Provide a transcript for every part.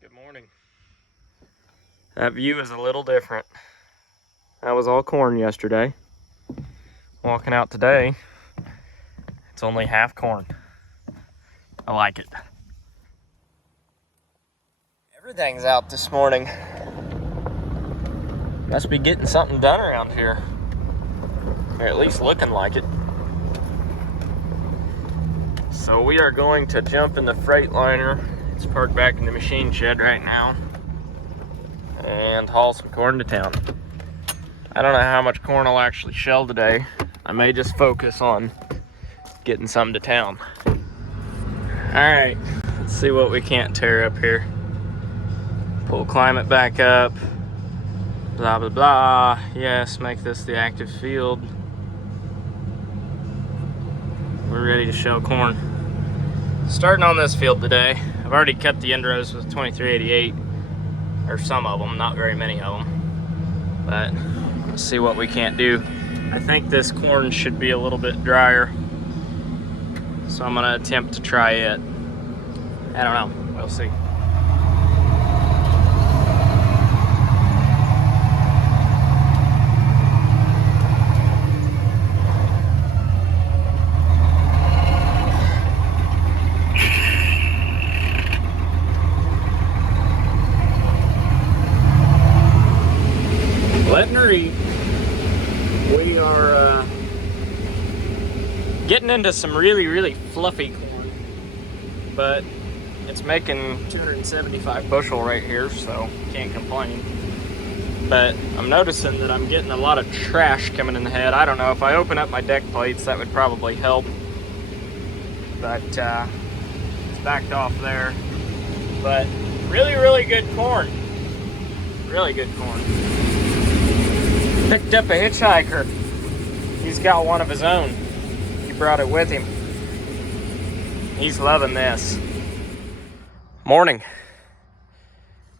Good morning. That view is a little different. That was all corn yesterday. Walking out today, it's only half corn. I like it. Everything's out this morning. Must be getting something done around here. Or at least looking like it. So we are going to jump in the Freightliner. It's parked back in the machine shed right now. And haul some corn to town. I don't know how much corn I'll actually shell today. I may just focus on getting some to town. Alright, let's see what we can't tear up here. Pull climate back up. Blah, blah, blah. Yes, make this the active field. We're ready to shell corn. Starting on this field today. I've already cut the end rows with 2388, or some of them, not very many of them. But let's see what we can't do. I think this corn should be a little bit drier, so I'm gonna attempt to try it. I don't know, we'll see. Letting her eat. We are getting into some really fluffy corn, but it's making 275 bushel right here, so can't complain. But I'm noticing that I'm getting a lot of trash coming in the head. I don't know, if I open up my deck plates, that would probably help. But it's backed off there. But really good corn. Really good corn. Picked up a hitchhiker. He's got one of his own. He brought it with him. He's loving this. Morning.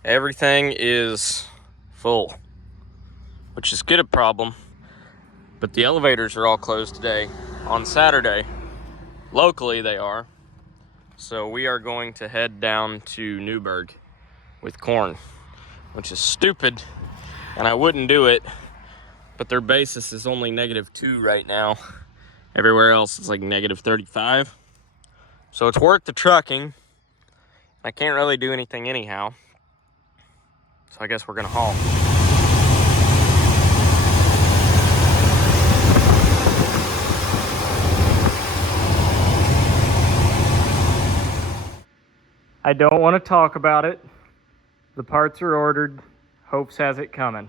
Everything is full, which is good a problem, but the elevators are all closed today on Saturday. Locally they are. So we are going to head down to Newburgh with corn, which is stupid, and I wouldn't do it. But their basis is only -2 right now. Everywhere else is like -35. So it's worth the trucking. I can't really do anything anyhow. So I guess we're gonna haul. I don't want to talk about it. The parts are ordered. Hopes has it coming.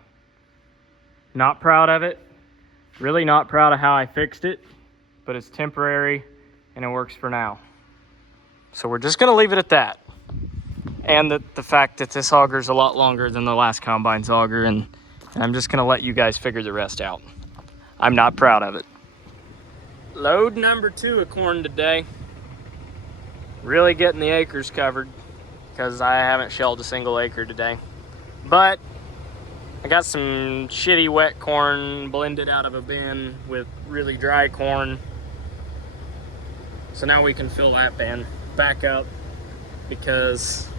Not proud of it. Really not proud of how I fixed it, but it's temporary and it works for now. So we're just gonna leave it at that. And the fact that this auger is a lot longer than the last combine's auger, and I'm just gonna let you guys figure the rest out. I'm not proud of it. Load number 2 of corn today. Really getting the acres covered because I haven't shelled a single acre today. But I got some shitty wet corn blended out of a bin with really dry corn. So now we can fill that bin back up because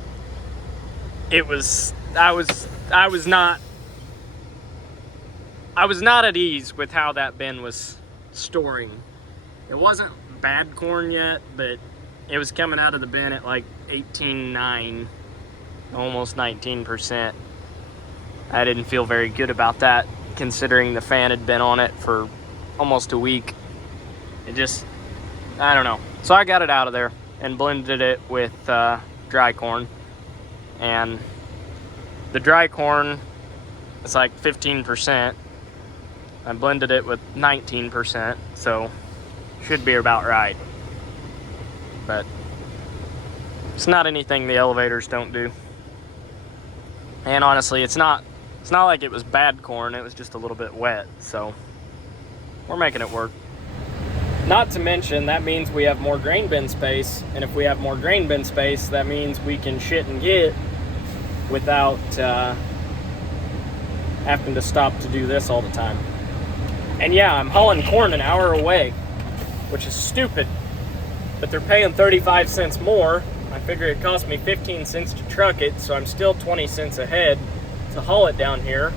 I was not at ease with how that bin was storing. It wasn't bad corn yet, but it was coming out of the bin at like 18.9, almost 19%. I didn't feel very good about that, considering the fan had been on it for almost a week. It just, I don't know. So I got it out of there and blended it with dry corn. And the dry corn is like 15%. I blended it with 19%, so should be about right. But it's not anything the elevators don't do. And honestly, it's not like it was bad corn, it was just a little bit wet, so we're making it work. Not to mention, that means we have more grain bin space, and if we have more grain bin space, that means we can shit and get without having to stop to do this all the time. And yeah, I'm hauling corn an hour away, which is stupid, but they're paying 35 cents more I figure it cost me 15 cents to truck it, so I'm still 20 cents ahead to haul it down here.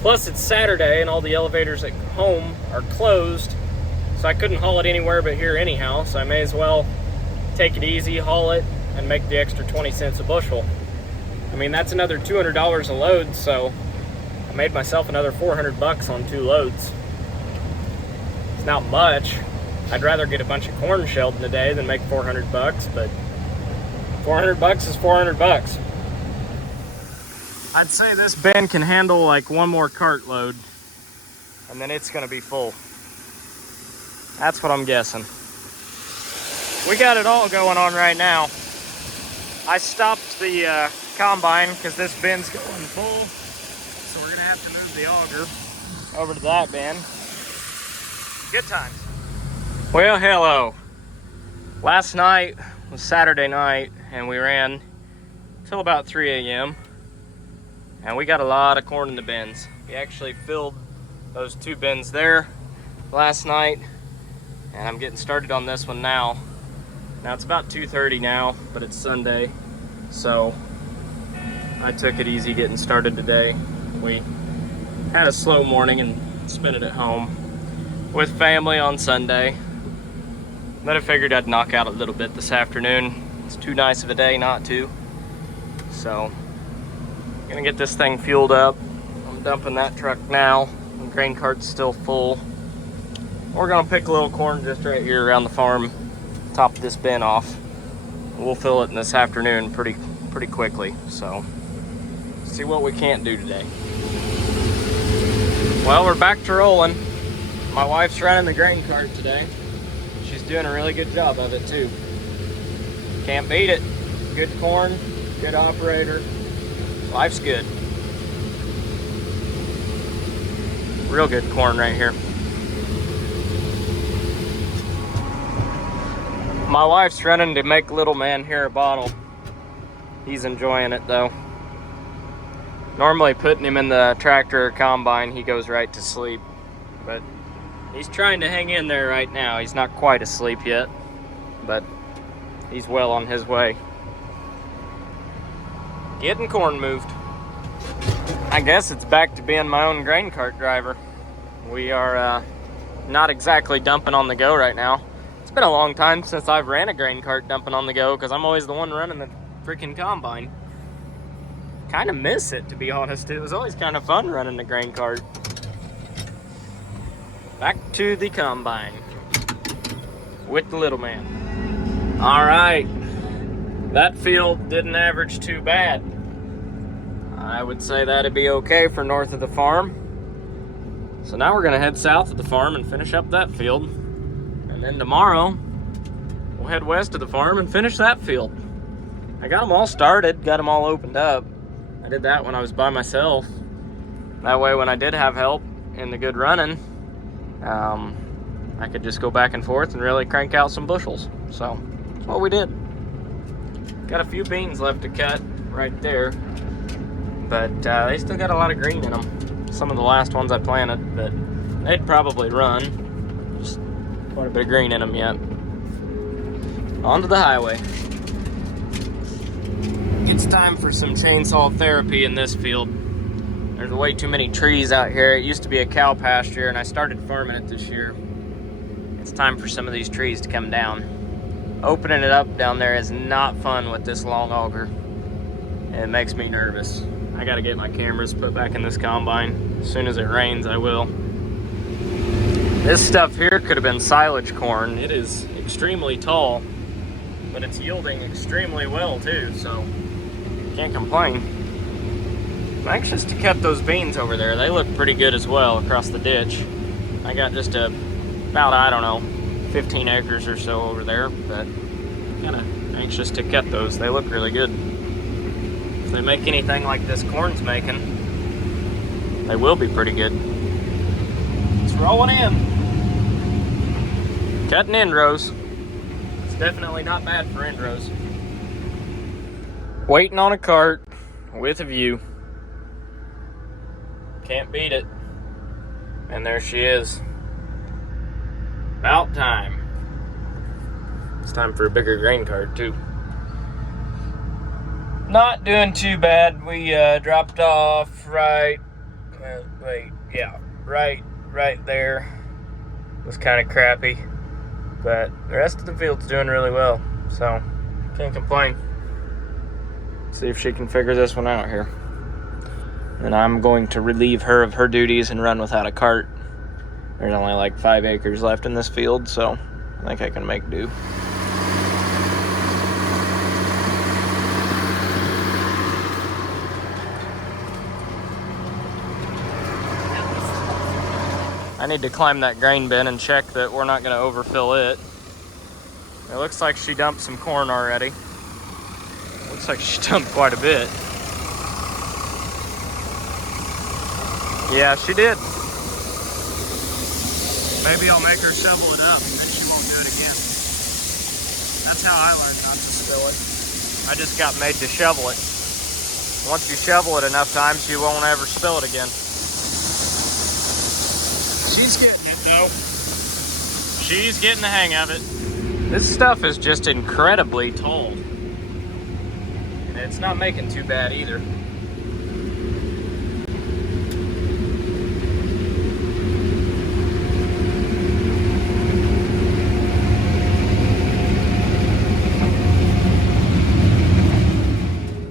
Plus it's Saturday and all the elevators at home are closed, so I couldn't haul it anywhere but here anyhow, so I may as well take it easy, haul it, and make the extra 20 cents a bushel. I mean, that's another $200 a load, so I made myself another 400 bucks on 2 loads. It's not much. I'd rather get a bunch of corn shelled in a day than make 400 bucks, but 400 bucks is 400 bucks. I'd say this bin can handle like one more cart load, and then it's gonna be full. That's what I'm guessing. We got it all going on right now. I stopped the combine because this bin's going full, so we're gonna have to move the auger over to that bin. Good times. Well, hello. Last night was Saturday night, and we ran till about 3 a.m. and we got a lot of corn in the bins. We actually filled those 2 bins there last night, and I'm getting started on this one now. Now it's about 2:30 now, but it's Sunday, so I took it easy getting started today. We had a slow morning and spent it at home with family on Sunday, but I figured I'd knock out a little bit this afternoon. It's too nice of a day not to. So I'm gonna get this thing fueled up. I'm dumping that truck now. The grain cart's still full. We're gonna pick a little corn just right here around the farm, top this bin off. We'll fill it in this afternoon pretty quickly. So see what we can't do today. Well, we're back to rolling. My wife's running the grain cart today. She's doing a really good job of it too. Can't beat it. Good corn, good operator. Life's good. Real good corn right here. My wife's running to make little man here a bottle. He's enjoying it though. Normally putting him in the tractor or combine, he goes right to sleep. But he's trying to hang in there right now. He's not quite asleep yet, but he's well on his way. Getting corn moved. I guess it's back to being my own grain cart driver. We are not exactly dumping on the go right now. It's been a long time since I've ran a grain cart dumping on the go because I'm always the one running the freaking combine. Kind of miss it, to be honest. It was always kind of fun running the grain cart. Back to the combine with the little man. All right, that field didn't average too bad. I would say that'd be okay for north of the farm. So now we're gonna head south of the farm and finish up that field. And then tomorrow, we'll head west of the farm and finish that field. I got them all started, got them all opened up. I did that when I was by myself. That way when I did have help in the good running, I could just go back and forth and really crank out some bushels. So that's what we did. Got a few beans left to cut right there, but they still got a lot of green in them. Some of the last ones I planted, but they'd probably run. Just quite a bit of green in them yet. Onto the highway. It's time for some chainsaw therapy in this field. There's way too many trees out here. It used to be a cow pasture, and I started farming it this year. It's time for some of these trees to come down. Opening it up down there is not fun with this long auger. It makes me nervous. I gotta get my cameras put back in this combine. As soon as it rains, I will. This stuff here could have been silage corn. It is extremely tall, but it's yielding extremely well too, so can't complain. I'm anxious to cut those beans over there. They look pretty good as well across the ditch. I got just about, I don't know, 15 acres or so over there, but kind of anxious to cut those. They look really good. If they make anything like this corn's making, they will be pretty good. It's rolling in. Cutting end rows. It's definitely not bad for end rows. Waiting on a cart with a view. Can't beat it. And there she is. About time. It's time for a bigger grain cart too. Not doing too bad. We dropped off right there. It was kind of crappy, but the rest of the field's doing really well, so can't complain. See if she can figure this one out here. And I'm going to relieve her of her duties and run without a cart. There's only like 5 acres left in this field, so I think I can make do. I need to climb that grain bin and check that we're not going to overfill it. It looks like she dumped some corn already. Looks like she dumped quite a bit. Yeah, she did. Maybe I'll make her shovel it up, and then she won't do it again. That's how I learned not to spill it. I just got made to shovel it. Once you shovel it enough times, you won't ever spill it again. She's getting it, though. She's getting the hang of it. This stuff is just incredibly tall. And it's not making too bad either.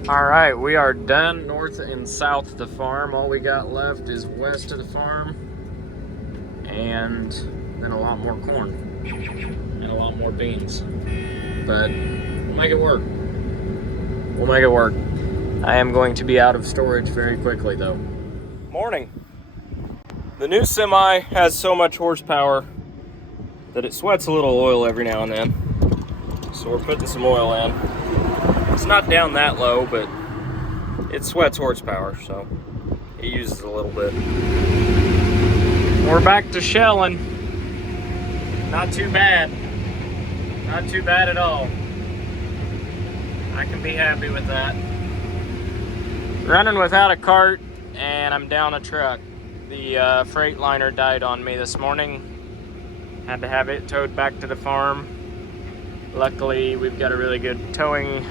All right, we are done north and south of the farm. All we got left is west of the farm. And then a lot more corn and a lot more beans, but we'll make it work. We'll make it work. I am going to be out of storage very quickly though. Morning. The new semi has so much horsepower that it sweats a little oil every now and then, so we're putting some oil in. It's not down that low, but it sweats horsepower, so it uses a little bit. We're back to shelling. Not too bad. Not too bad at all. I can be happy with that. Running without a cart, and I'm down a truck. The Freightliner died on me this morning. Had to have it towed back to the farm. Luckily, we've got a really good towing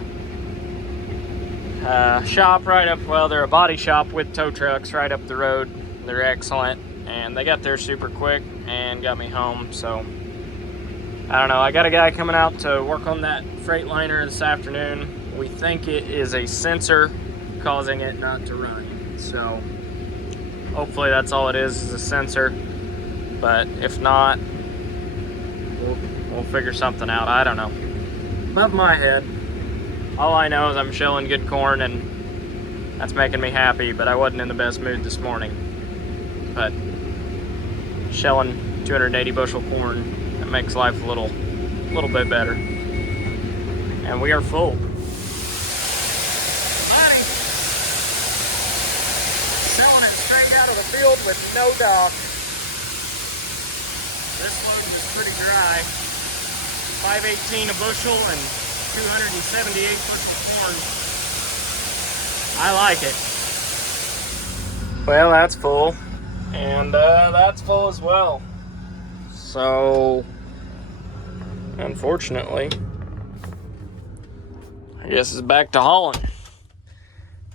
shop right up, well, they're a body shop with tow trucks right up the road. They're excellent. And they got there super quick and got me home, so I don't know. I got a guy coming out to work on that Freightliner this afternoon. We think it is a sensor causing it not to run, so hopefully that's all it is a sensor. But if not, we'll figure something out. I don't know. Above my head, all I know is I'm shelling good corn, and that's making me happy. But I wasn't in the best mood this morning. But shelling 280 bushel corn, that makes life a little bit better. And we are full. Money. Selling it straight out of the field with no dock. This load was pretty dry. $5.18 a bushel and 278 bushel corn. I like it. Well, that's full. And that's full as well. So, unfortunately, I guess it's back to hauling.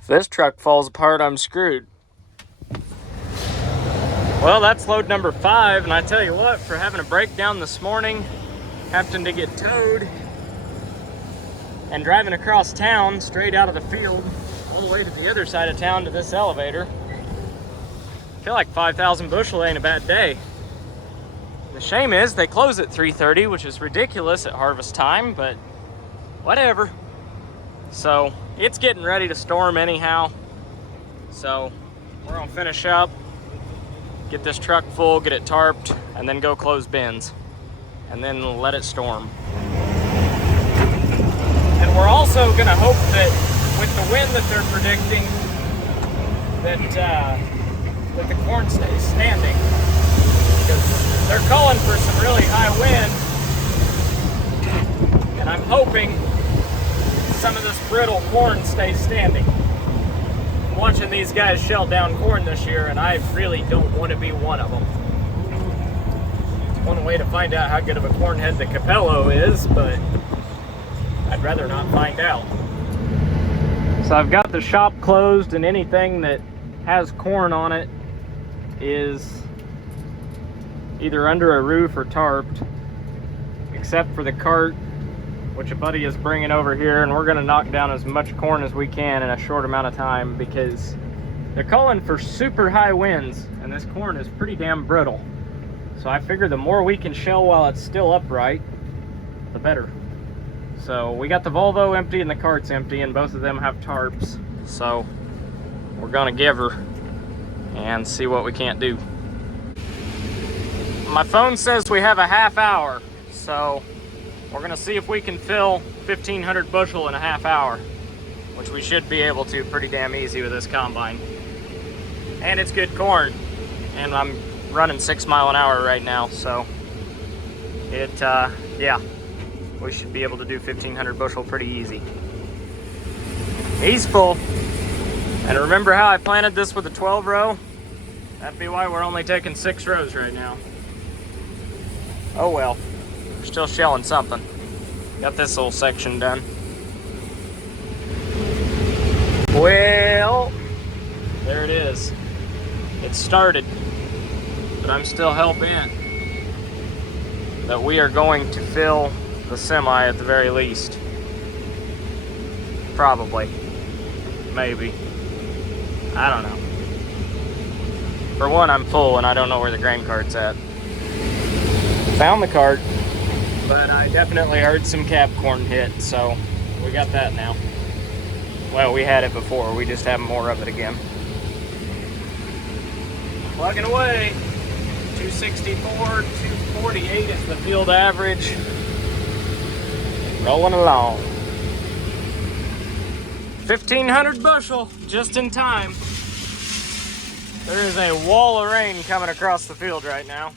If this truck falls apart, I'm screwed. Well, that's load number 5, and I tell you what, for having a breakdown this morning, having to get towed, and driving across town straight out of the field all the way to the other side of town to this elevator, I feel like 5,000 bushel ain't a bad day. The shame is they close at 3:30, which is ridiculous at harvest time, but whatever. So it's getting ready to storm anyhow. So we're gonna finish up, get this truck full, get it tarped, and then go close bins, and then let it storm. And we're also gonna hope that with the wind that they're predicting, that the corn stays standing, because they're calling for some really high wind, and I'm hoping some of this brittle corn stays standing. I'm watching these guys shell down corn this year, and I really don't want to be one of them. It's one way to find out how good of a corn head the Capello is, but I'd rather not find out. So I've got the shop closed, and anything that has corn on it is either under a roof or tarped, except for the cart, which a buddy is bringing over here, and we're going to knock down as much corn as we can in a short amount of time because they're calling for super high winds, and this corn is pretty damn brittle. So I figure the more we can shell while it's still upright, the better. So we got the Volvo empty and the cart's empty, and both of them have tarps. So we're gonna give her and see what we can't do. My phone says we have a half hour, so we're gonna see if we can fill 1,500 bushel in a half hour, which we should be able to pretty damn easy with this combine. And it's good corn, and I'm running 6 miles an hour right now, so yeah, we should be able to do 1,500 bushel pretty easy. He's full. And remember how I planted this with a 12 row? That'd be why we're only taking 6 rows right now. Oh well, we're still shelling something. Got this little section done. Well, there it is. It started, but I'm still hell-bent that we are going to fill the semi at the very least. Probably. Maybe. I don't know. For one, I'm full and I don't know where the grain cart's at. Found the cart, but I definitely heard some cap corn hit, so we got that now. Well, we had it before, we just have more of it again. Plugging away. 264, 248 is the field average. Rolling along. 1,500 bushel, just in time. There is a wall of rain coming across the field right now.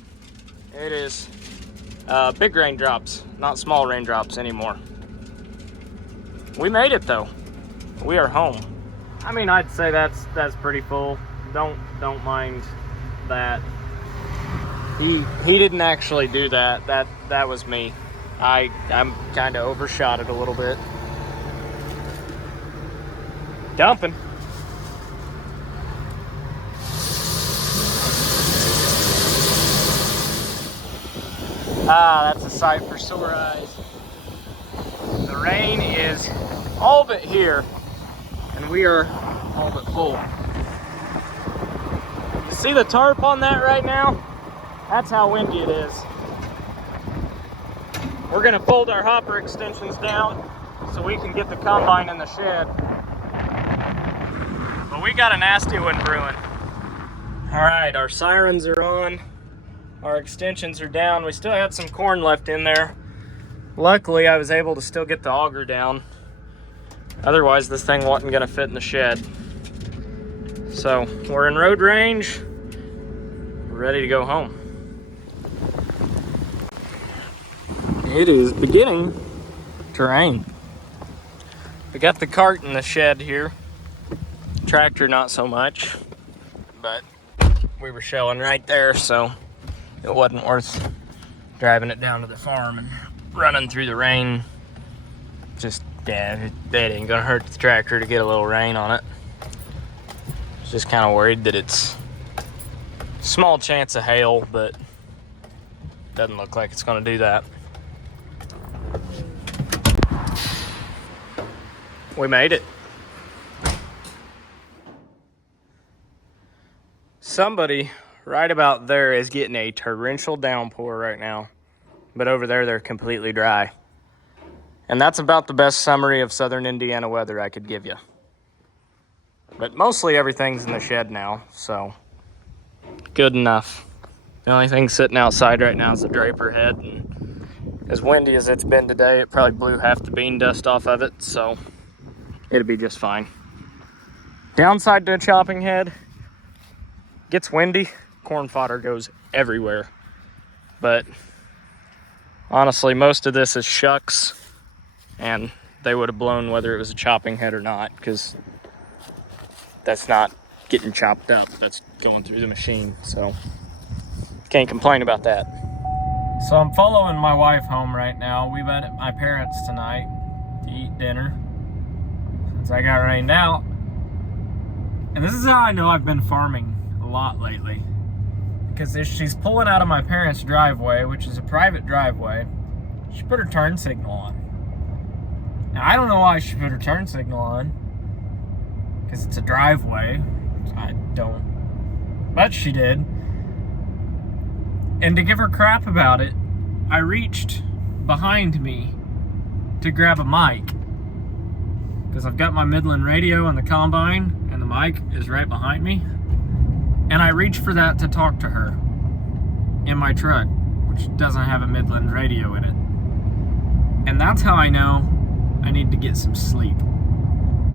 It is big raindrops, not small raindrops anymore. We made it though. We are home. I mean, I'd say that's pretty full. Don't mind that. He didn't actually do that. That was me. I'm kind of overshot it a little bit. Dumping. Ah, that's a sight for sore eyes. The rain is all but here, and we are all but full. You see the tarp on that right now? That's how windy it is. We're gonna fold our hopper extensions down so we can get the combine in the shed. But we got a nasty one brewing. All right, our sirens are on. Our extensions are down. We still had some corn left in there. Luckily, I was able to still get the auger down. Otherwise, this thing wasn't gonna fit in the shed. So, we're in road range. We're ready to go home. It is beginning to rain. We got the cart in the shed here. Tractor, not so much. But we were shelling right there, so it wasn't worth driving it down to the farm and running through the rain. Just, yeah, that ain't gonna hurt the tractor to get a little rain on it. Just kind of worried that it's small chance of hail, but doesn't look like it's gonna do that. We made it. Somebody right about there is getting a torrential downpour right now, but over there they're completely dry. And that's about the best summary of southern Indiana weather I could give you. But mostly everything's in the shed now, so good enough. The only thing sitting outside right now is the draper head, and as windy as it's been today, it probably blew half the bean dust off of it, so it'll be just fine. Downside to a chopping head, gets windy, corn fodder goes everywhere. But honestly, most of this is shucks, and they would have blown whether it was a chopping head or not, because that's not getting chopped up, that's going through the machine, so can't complain about that. So I'm following my wife home right now. We met at my parents tonight to eat dinner. So I got rained out. And this is how I know I've been farming a lot lately. Because if she's pulling out of my parents' driveway, which is a private driveway, she put her turn signal on. Now, I don't know why she put her turn signal on. Because it's a driveway. I don't. But she did. And to give her crap about it, I reached behind me to grab a mic. Because I've got my Midland radio on the combine, and the mic is right behind me. And I reached for that to talk to her in my truck, which doesn't have a Midland radio in it. And that's how I know I need to get some sleep.